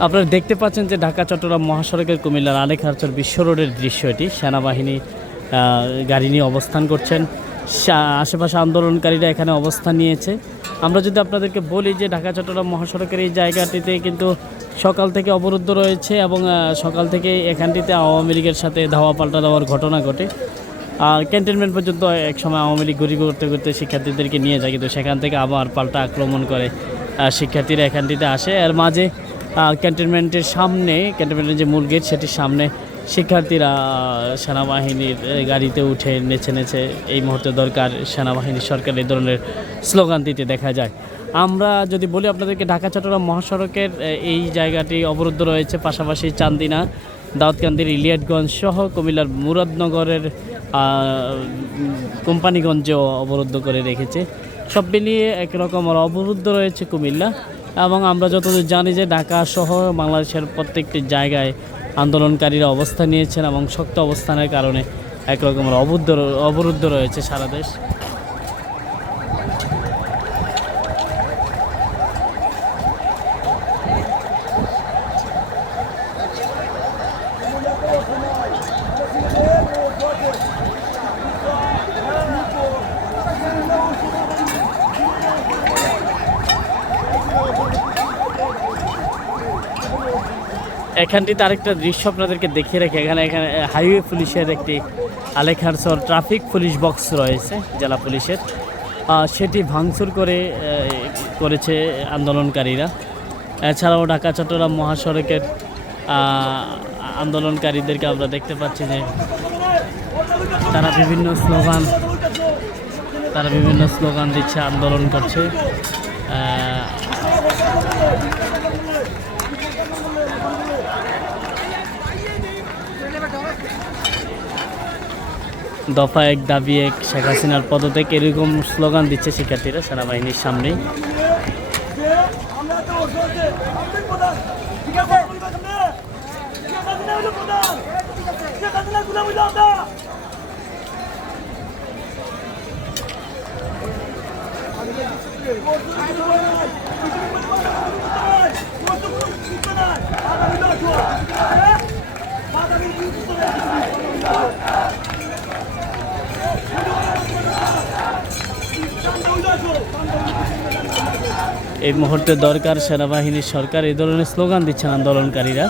আপনারা দেখতে পাচ্ছেন যে ঢাকা, চট্টগ্রাম মহাসড়কের কুমিল্লার আলেখারচর বিশ্ব রোডের দৃশ্য এটি। সেনাবাহিনী গাড়ি নিয়ে অবস্থান করছেন। আশেপাশে আন্দোলনকারীরা এখানে অবস্থান নিয়েছে। আমরা যদি আপনাদেরকে বলি যে ঢাকা, চট্টগ্রাম মহাসড়কের এই জায়গাটিতে কিন্তু সকাল থেকে অবরুদ্ধ রয়েছে এবং সকাল থেকে এখানটিতে আওয়ামী লীগের সাথে ধাওয়া পাল্টা দেওয়ার ঘটনা ঘটে। আর ক্যান্টনমেন্ট পর্যন্ত এক সময় আওয়ামী লীগ ঘুরি করতে করতে শিক্ষার্থীদেরকে নিয়ে যায়, কিন্তু সেখান থেকে আবার পাল্টা আক্রমণ করে শিক্ষার্থীরা এখানটিতে আসে। এর মাঝে ক্যান্টনমেন্টের সামনে ক্যান্টনমেন্টের যে মূল গেট সেটির সামনে শিক্ষার্থীরা সেনাবাহিনীর গাড়িতে উঠে নেচে নেচে এই মুহূর্তে দরকার সেনাবাহিনী সরকার এই ধরনের স্লোগান দিতে দেখা যায়। আমরা যদি বলি আপনাদেরকে ঢাকা, চট্টগ্রাম মহাসড়কের এই জায়গাটি অবরুদ্ধ রয়েছে, পাশাপাশি চান্দিনা, দাউদকান্দির, ইলিয়াটগঞ্জ সহ কুমিল্লার মুরাদনগরের কোম্পানিগঞ্জেও অবরুদ্ধ করে রেখেছে। সব মিলিয়ে একরকম অবরুদ্ধ রয়েছে কুমিল্লা এবং আমরা যতদূর জানি যে ঢাকা সহ বাংলাদেশের প্রত্যেকটি জায়গায় আন্দোলনকারীরা অবস্থান নিয়েছেন এবং শক্ত অবস্থানের কারণে একরকমের অবরুদ্ধ অবরুদ্ধ রয়েছে সারা দেশ। এখানটিতে আরেকটা দৃশ্য আপনাদেরকে দেখিয়ে রাখি। এখানে এখানে হাইওয়ে পুলিশের একটি আলেখারসর ট্রাফিক পুলিশ বক্স রয়েছে, জেলা পুলিশের। সেটি ভাঙচুর করে করেছে আন্দোলনকারীরা। এছাড়াও ঢাকা, চট্টগ্রাম মহাসড়কের আন্দোলনকারীদেরকে আমরা দেখতে পাচ্ছি যে তারা বিভিন্ন স্লোগান, তারা বিভিন্ন স্লোগান দিচ্ছে, আন্দোলন করছে। দফা এক দাবি এক শেখ হাসিনার পদত্যাগ এরকম স্লোগান দিচ্ছে শিক্ষার্থীরা সেনাবাহিনীর সামনেই। এই মুহূর্তে দরকার সেনাবাহিনীর সরকার এই ধরনের স্লোগান দিচ্ছেন আন্দোলনকারীরা।